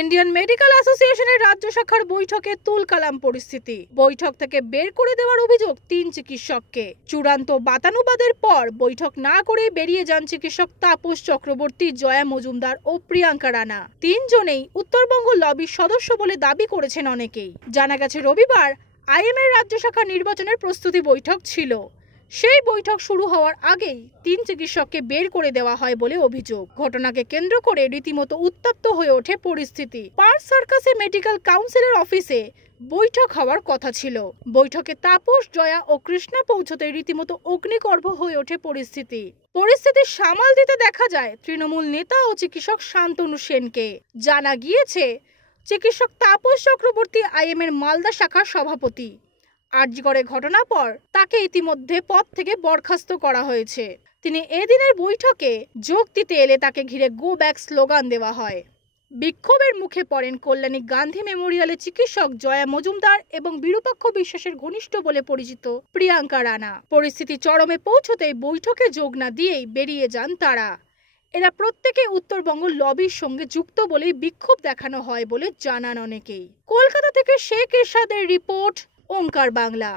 Indian medical অ্যাসোসিয়েশনের রাজ্য শাখার বৈঠকে তুলকালাম পরিস্থিতি। বৈঠক থেকে বের করে দেওয়ার অভিযোগ 3 চিকিৎসককে। চূড়ান্ত বাতানুবাদের পর বৈঠক না করে বেরিয়ে যান চিকিৎসক তাপস চক্রবর্তী, জয়া মজুমদার ও প্রিয়াঙ্কা রানা। তিনজনেই উত্তরবঙ্গ লবির সদস্য বলে দাবি করেছেন অনেকেই। জানা গেছে রবিবার আইএমএর রাজ্য শাখার নির্বাচনের প্রস্তুতি বৈঠক ছিল। সেই বৈঠক শুরু হওয়ার আগেই 3 চিকিৎসককে বের করে দেওয়া হয় বলে অভিযোগ। ঘটনাকে কেন্দ্র করে রীতিমতো উত্তপ্ত হয়ে ওঠে পরিস্থিতি। পার্ক সার্কাসে মেডিকেল কাউন্সিলের অফিসে বৈঠক হওয়ার কথা ছিল। বৈঠকে তাপস, জয়া ও কৃষ্ণা পৌঁছতে রীতিমতো অগ্নিগর্ভ হয়ে ওঠে পরিস্থিতি সামাল দিতে দেখা যায় তৃণমূল নেতা ও চিকিৎসক শান্তনু সেনকে। জানা গিয়েছে চিকিৎসক তাপস চক্রবর্তী আইএমএর মালদা শাখার সভাপতি। আরজিকরের ঘটনার পর তাকে ইতিমধ্যে পদ থেকে বরখাস্ত করা হয়েছে। তিনি এদিনের বৈঠকে যোগ দিতে এলে তাকে ঘিরে গো ব্যাক স্লোগান দেওয়া হয়। বিক্ষোভের মুখে পড়েন কল্যাণী গান্ধী মেমোরিয়ালের চিকিৎসক জয়া মজুমদার এবং বিরূপাক্ষ বিশ্বাসের ঘনিষ্ঠ বলে পরিচিত প্রিয়াঙ্কা রানা। পরিস্থিতি চরমে পৌঁছতেই বৈঠকে যোগ না দিয়েই বেরিয়ে যান তারা। এরা প্রত্যেকে উত্তরবঙ্গ লবির সঙ্গে যুক্ত বলেই বিক্ষোভ দেখানো হয় বলে জানান অনেকেই। কলকাতা থেকে শেখ এরশাদের রিপোর্ট, ওঙ্কার বাংলা।